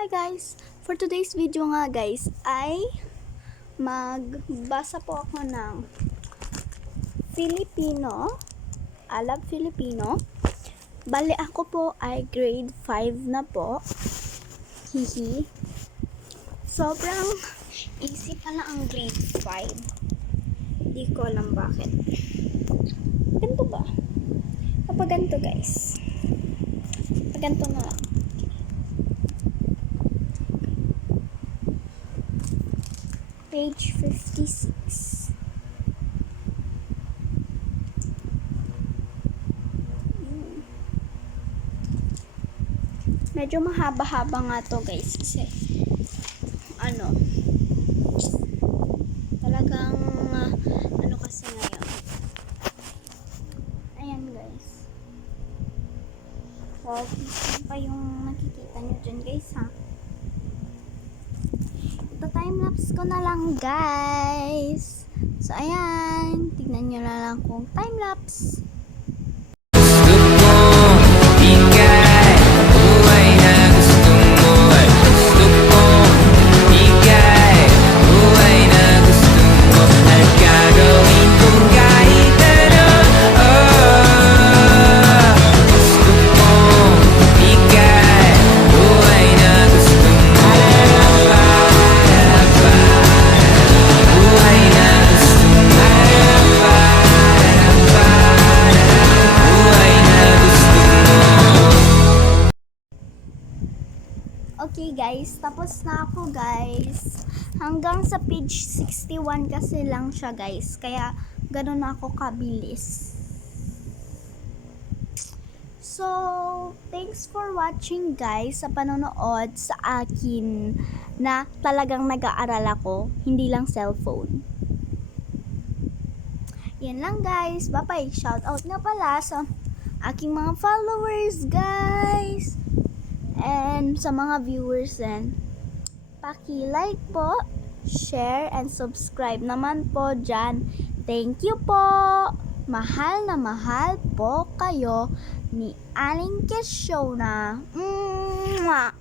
Hi guys! For today's video nga guys ay magbasa po ako ng Filipino, Alab Filipino. Bale ako po ay grade 5 na po. Hihi. Sobrang easy pala ang grade 5. Di ko alam bakit. Ganito ba? Kapag ganito guys. Kapag ganito na lang. Page 56. Medyo mahaba-haba nga to guys kasi talagang kasi ngayon. Ayan guys. Wow, pa yung nakikita nyo dyan guys ha. Ito time-lapse ko na lang guys. So ayan, tignan nyo na lang kung time-lapse. Okay guys, tapos na ako guys. Hanggang sa page 61 kasi lang siya guys. Kaya ganun ako kabilis. So, thanks for watching guys sa panonood sa akin na talagang nag-aaral ako, hindi lang cellphone. Yan lang guys. Bye-bye. Shout out nga pala sa aking mga followers guys. And sa mga viewers din, paki-like po, share, and subscribe naman po dyan. Thank you po! Mahal na mahal po kayo ni Aling Keshona. Mwah!